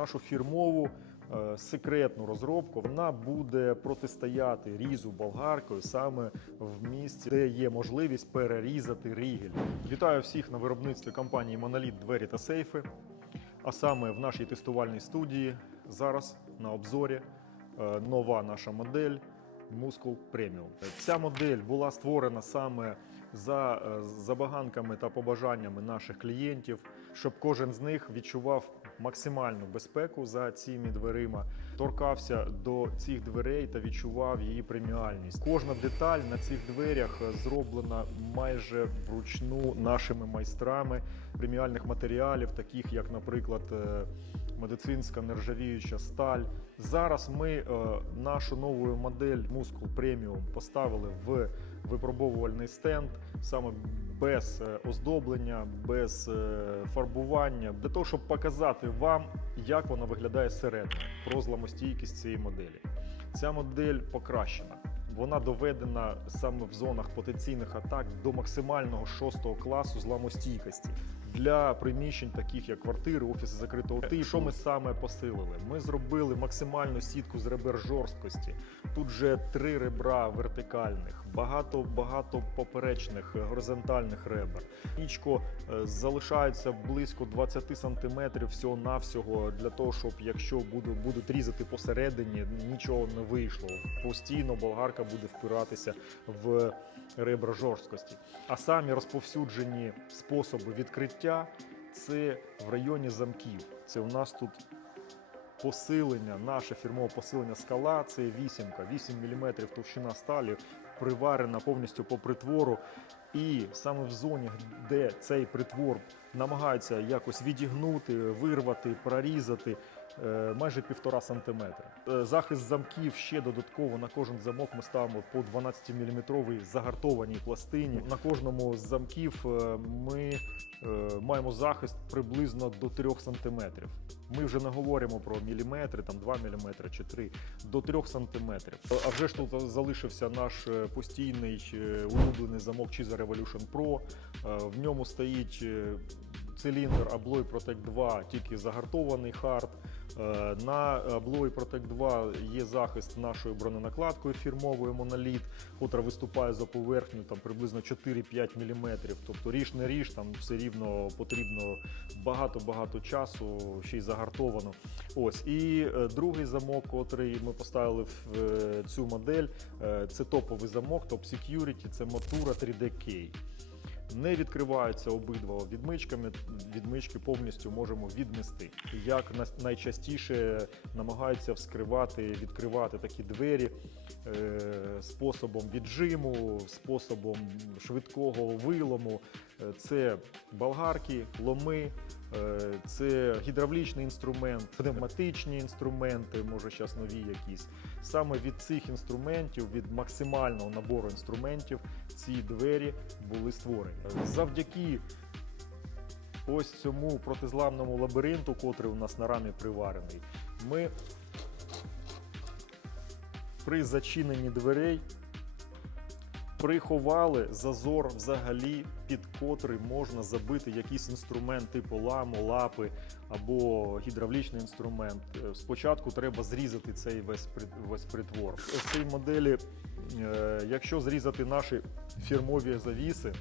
Нашу фірмову е, секретну розробку вона буде протистояти різу болгаркою саме в місці, де є можливість перерізати рігель. Вітаю всіх на виробництві компанії Monolith двері та сейфи. А саме в нашій тестувальній студії зараз на обзорі е, нова наша модель Muscle Premium. Ця модель була створена саме за е, забаганками та побажаннями наших клієнтів, щоб кожен з них відчував максимальну безпеку за цими дверима, торкався до цих дверей та відчував її преміальність. Кожна деталь на цих дверях зроблена майже вручну нашими майстрами преміальних матеріалів, таких як, наприклад, е, медицинська нержавіюча сталь. Зараз ми е, нашу нову модель Muscle Premium поставили в випробовувальний стенд саме без е, оздоблення, без е, фарбування, для того, щоб показати вам, як вона виглядає зсередини, про зламостійкість цієї моделі. Ця модель покращена. Вона доведена саме в зонах потенційних атак до максимального шостого класу зламостійкості для приміщень, таких як квартири, офіси закритого типу. Що ми саме посилили? Ми зробили максимальну сітку з ребер жорсткості. Тут вже три ребра вертикальних, багато багато поперечних е, горизонтальних ребер. Нічко е, залишається близько 20 сантиметрів всього навсього для того, щоб якщо буду, будуть різати посередині, нічого не вийшло. Постійно болгарка буде впиратися в ребра жорсткості. А самі розповсюджені способи відкриття це в районі замків. Це у нас тут посилення, наше фірмове посилення скала це вісімка, 8 мм товщина сталі, приварена повністю по притвору. І саме в зоні, де цей притвор намагається якось відігнути, вирвати, прорізати, майже півтора сантиметра. Е, Захист замків ще додатково на кожен замок ми ставимо по 12-мм загартованій пластині. На кожному з замків е, ми е, маємо захист приблизно до 3 сантиметрів. Ми вже не говоримо про міліметри, там 2 міліметри чи 3, до 3 сантиметрів. А вже ж тут залишився наш е, постійний е, улюблений замок Chiza Revolution Pro. Е, В ньому стоїть е, циліндр Abloy Protect 2, тільки загартований хард. Е, На Abloy Protect 2 є захист нашою броненакладкою фірмовою Monolith, котра виступає за поверхню там приблизно 4-5 мм. Тобто ріж не ріж, там все рівно потрібно багато-багато часу, ще й загартовано. Ось і е, другий замок, котрий ми поставили в е, цю модель, це топовий замок, Top Security, це Motura 3D Key. Не відкриваються обидва відмичками. Відмички повністю можемо віднести. Як найчастіше намагаються вскривати, відкривати такі двері е, способом віджиму, способом швидкого вилому. Е, Це болгарки, ломи, е, це гідравлічний інструмент, пневматичні інструменти, може зараз нові якісь. Саме від цих інструментів, від максимального набору інструментів, ці двері були створені. Завдяки ось цьому протизламному лабіринту, котрий у нас на рамі приварений, ми при зачиненні дверей приховали зазор взагалі, під котрий можна забити якийсь інструмент типу ламу, лапи або гідравлічний інструмент. Е, Спочатку треба зрізати цей весь, весь притвор. В цій моделі, е, якщо зрізати наші фірмові завіси,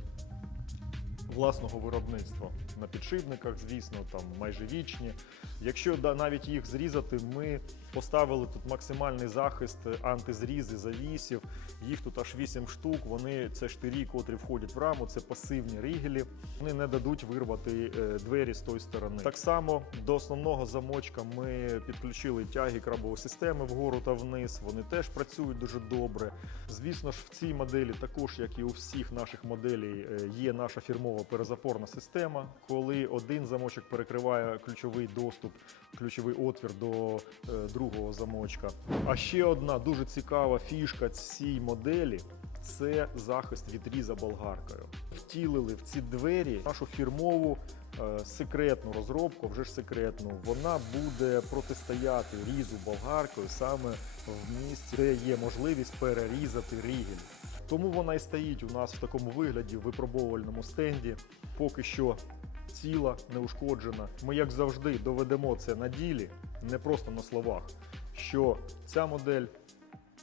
власного виробництва на підшипниках, звісно, там майже вічні. Якщо да, навіть їх зрізати, ми поставили тут максимальний захист антизрізи завісів. Їх тут аж 8 штук. Вони це штирі, котрі входять в раму, це пасивні ригелі. Вони не дадуть вирвати е, двері з тої сторони. Так само до основного замочка ми підключили тяги крабової системи вгору та вниз. Вони теж працюють дуже добре. Звісно ж, в цій моделі, також як і у всіх наших моделей, е, є наша фірмова перезапорна система, коли один замочок перекриває ключовий доступ, ключовий отвір до е, другого замочка. А ще одна дуже цікава фішка цій моделі. Це захист від різа болгаркою. Втілили в ці двері нашу фірмову е, секретну розробку, вже ж секретну. Вона буде протистояти різу болгаркою саме в місці, де є можливість перерізати рігель. Тому вона і стоїть у нас в такому вигляді в випробовувальному стенді. Поки що ціла, неушкоджена. Ми, як завжди, доведемо це на ділі. не просто на словах, що ця модель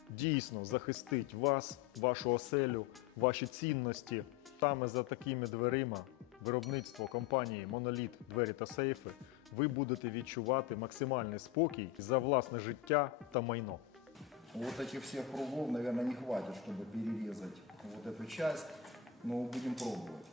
дійсно захистить вас, вашу оселю, ваші цінності. Саме за такими дверима виробництво компанії Моноліт двері та сейфи ви будете відчувати максимальний спокій за власне життя та майно. Вот этих всех кругов, наверное, не хватит, чтобы перерезать вот эту часть, но будем пробовать.